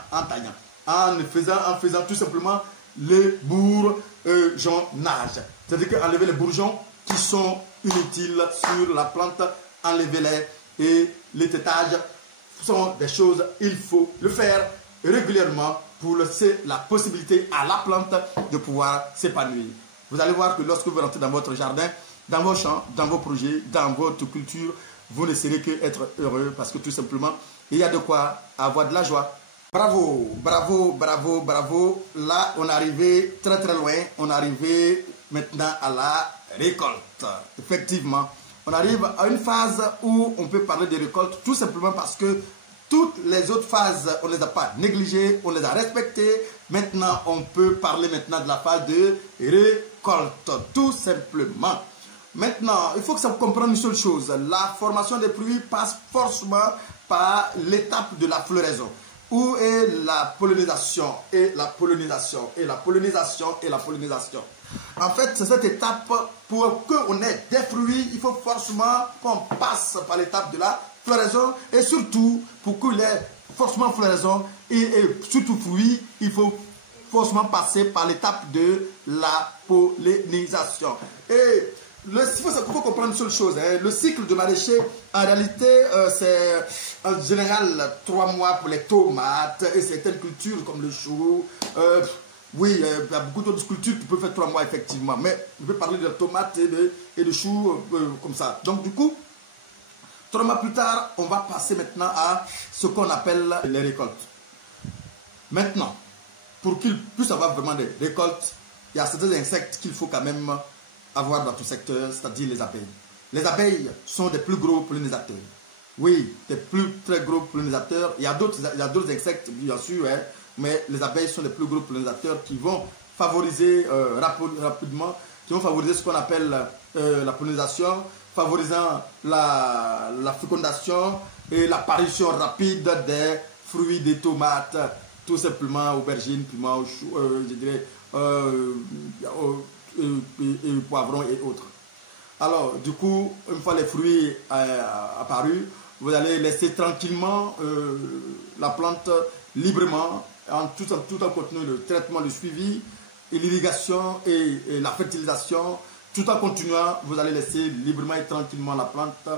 en faisant tout simplement les bourgeonnages. C'est-à-dire qu'enlever les bourgeons qui sont inutiles sur la plante, enlevez-les, et les tétages sont des choses, il faut le faire régulièrement pour laisser la possibilité à la plante de pouvoir s'épanouir. Vous allez voir que lorsque vous rentrez dans votre jardin, dans vos champs, dans vos projets, dans votre culture, vous ne serez qu'être heureux parce que tout simplement, il y a de quoi avoir de la joie. Bravo. Là, on est arrivé très très loin. On est arrivé maintenant à la récolte. Effectivement, on arrive à une phase où on peut parler de récolte tout simplement parce que toutes les autres phases, on ne les a pas négligées, on les a respectées. Maintenant, on peut parler maintenant de la phase de récolte, tout simplement. Maintenant, il faut que ça comprenne une seule chose. La formation des fruits passe forcément par l'étape de la floraison. Où est la pollinisation et la pollinisation et la pollinisation et la pollinisation. En fait, c'est cette étape pour qu'on ait des fruits, il faut forcément qu'on passe par l'étape de la floraison et surtout pour qu'il y ait forcément floraison et surtout fruits, il faut forcément passer par l'étape de la pollinisation. Et il faut comprendre une seule chose, hein. Le cycle de maraîcher, en réalité, c'est en général 3 mois pour les tomates et certaines cultures comme le chou. Oui, il y a beaucoup d'autres cultures qui peuvent faire 3 mois effectivement, mais je vais parler de tomates et de choux comme ça. Donc du coup, 3 mois plus tard, on va passer maintenant à ce qu'on appelle les récoltes. Maintenant, pour qu'il puisse avoir vraiment des récoltes, il y a certains insectes qu'il faut quand même avoir dans ton secteur, c'est-à-dire les abeilles. Les abeilles sont des plus gros pollinisateurs. Oui, des très gros pollinisateurs. Il y a d'autres insectes, bien sûr, hein, mais les abeilles sont les plus gros pollinisateurs qui vont favoriser rapidement, qui vont favoriser ce qu'on appelle la pollinisation, favorisant la fécondation et l'apparition rapide des fruits, des tomates, tout simplement aubergines, piments, je dirais, poivrons et autres. Alors, du coup, une fois les fruits apparus, vous allez laisser tranquillement la plante librement, tout en continuant le traitement, le suivi, et l'irrigation et la fertilisation. Tout en continuant, vous allez laisser librement et tranquillement la plante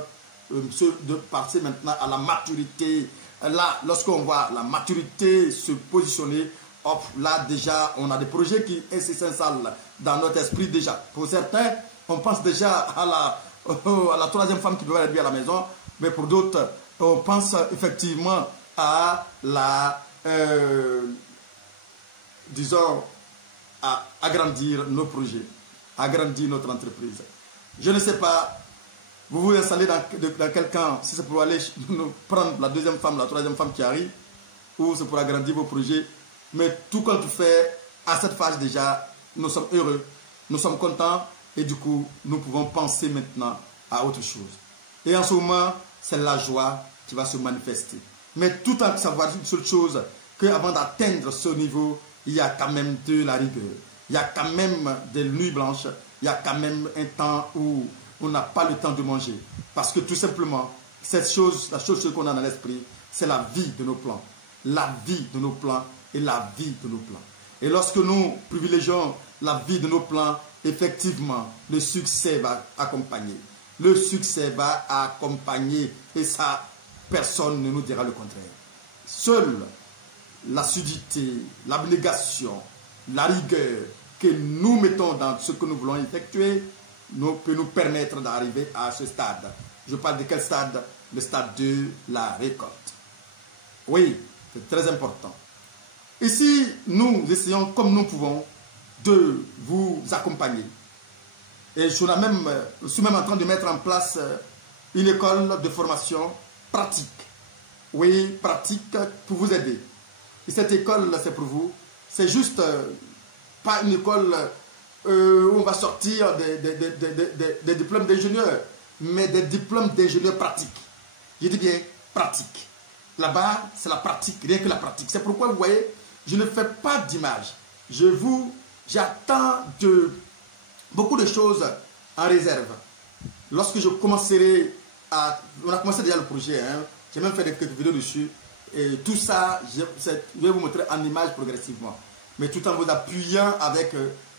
passer maintenant à la maturité. Là, lorsqu'on voit la maturité se positionner, hop, là déjà, on a des projets qui s'installent dans notre esprit déjà. Pour certains, on pense déjà à la troisième femme qui doit être à la maison, mais pour d'autres, on pense effectivement à disons, à agrandir nos projets, agrandir notre entreprise. Je ne sais pas, vous vous installez dans quel camp, si c'est pour aller prendre la deuxième femme, la troisième femme qui arrive, ou c'est pour agrandir vos projets. Mais tout compte fait, à cette phase déjà, nous sommes heureux, nous sommes contents, et du coup, nous pouvons penser maintenant à autre chose. Et en ce moment, c'est la joie qui va se manifester. Mais tout en savoir une seule chose, qu'avant d'atteindre ce niveau, il y a quand même de la rigueur. Il y a quand même des nuits blanches. Il y a quand même un temps où on n'a pas le temps de manger. Parce que tout simplement, la chose qu'on a dans l'esprit, c'est la vie de nos plans. La vie de nos plans et la vie de nos plans. Et lorsque nous privilégions la vie de nos plans, effectivement, le succès va accompagner. Le succès va accompagner et ça, personne ne nous dira le contraire. Seule l'assiduité, l'abnégation, la rigueur que nous mettons dans ce que nous voulons effectuer peut nous permettre d'arriver à ce stade. Je parle de quel stade? Le stade de la récolte. Oui, c'est très important. Ici, nous essayons comme nous pouvons de vous accompagner. Et je suis même en train de mettre en place une école de formation pratique. Oui, pratique pour vous aider. Et cette école, c'est pour vous. C'est juste pas une école où on va sortir des diplômes d'ingénieurs, mais des diplômes d'ingénieurs pratiques. Je dis bien pratique. Là-bas, c'est la pratique, rien que la pratique. C'est pourquoi, vous voyez, je ne fais pas d'image. J'attends beaucoup de choses en réserve. Lorsque je commencerai on a commencé déjà le projet, hein, j'ai même fait quelques vidéos dessus. Et tout ça, je vais vous montrer en image progressivement. Mais tout en vous appuyant avec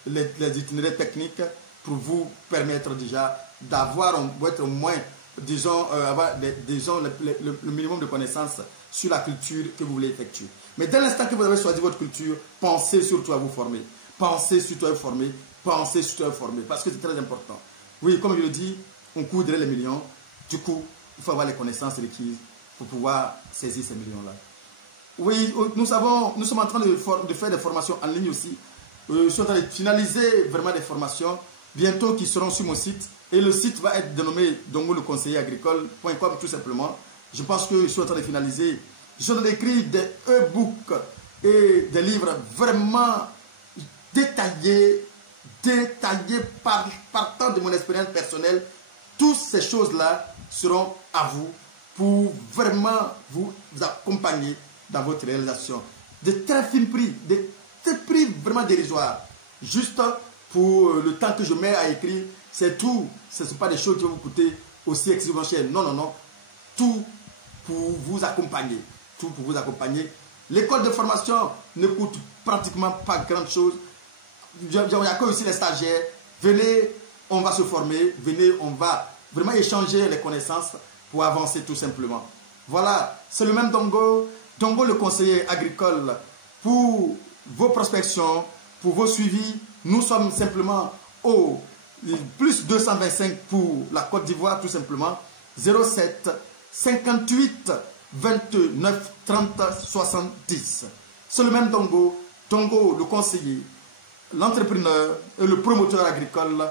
les itinéraires techniques pour vous permettre déjà d'avoir au moins, disons, avoir le minimum de connaissances sur la culture que vous voulez effectuer. Mais dès l'instant que vous avez choisi votre culture, pensez surtout à vous former. Pensez surtout à vous former. Pensez surtout à vous former. Parce que c'est très important. Oui, comme je le dis, on coudrait les millions. Du coup, il faut avoir les connaissances requises pour pouvoir saisir ces millions-là. Oui, nous sommes en train de faire des formations en ligne aussi. Je suis en train de finaliser vraiment des formations bientôt qui seront sur mon site. Et le site va être dénommé dongoleconseilleragricole.com tout simplement. Je pense que je suis en train de finaliser. Je suis en train d'écrire des e-books et des livres vraiment détaillés partant de mon expérience personnelle. Toutes ces choses-là seront à vous pour vraiment vous accompagner dans votre réalisation. De très fines prix, des prix vraiment dérisoires. Juste pour le temps que je mets à écrire, c'est tout. Ce ne sont pas des choses qui vont vous coûter aussi excessivement cher. Non, non, non. Tout pour vous accompagner. Tout pour vous accompagner. L'école de formation ne coûte pratiquement pas grand chose. Il y a que aussi les stagiaires. Venez, on va se former. Venez, on va vraiment échanger les connaissances pour avancer tout simplement. Voilà, c'est le même Dongo. Dongo le conseiller agricole pour vos prospections, pour vos suivis. Nous sommes simplement au plus 225 pour la Côte d'Ivoire tout simplement. 07 58 29 30 70. C'est le même Dongo. Dongo le conseiller, l'entrepreneur et le promoteur agricole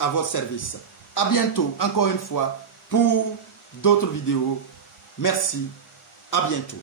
à votre service. À bientôt, encore une fois, pour d'autres vidéos. Merci. À bientôt.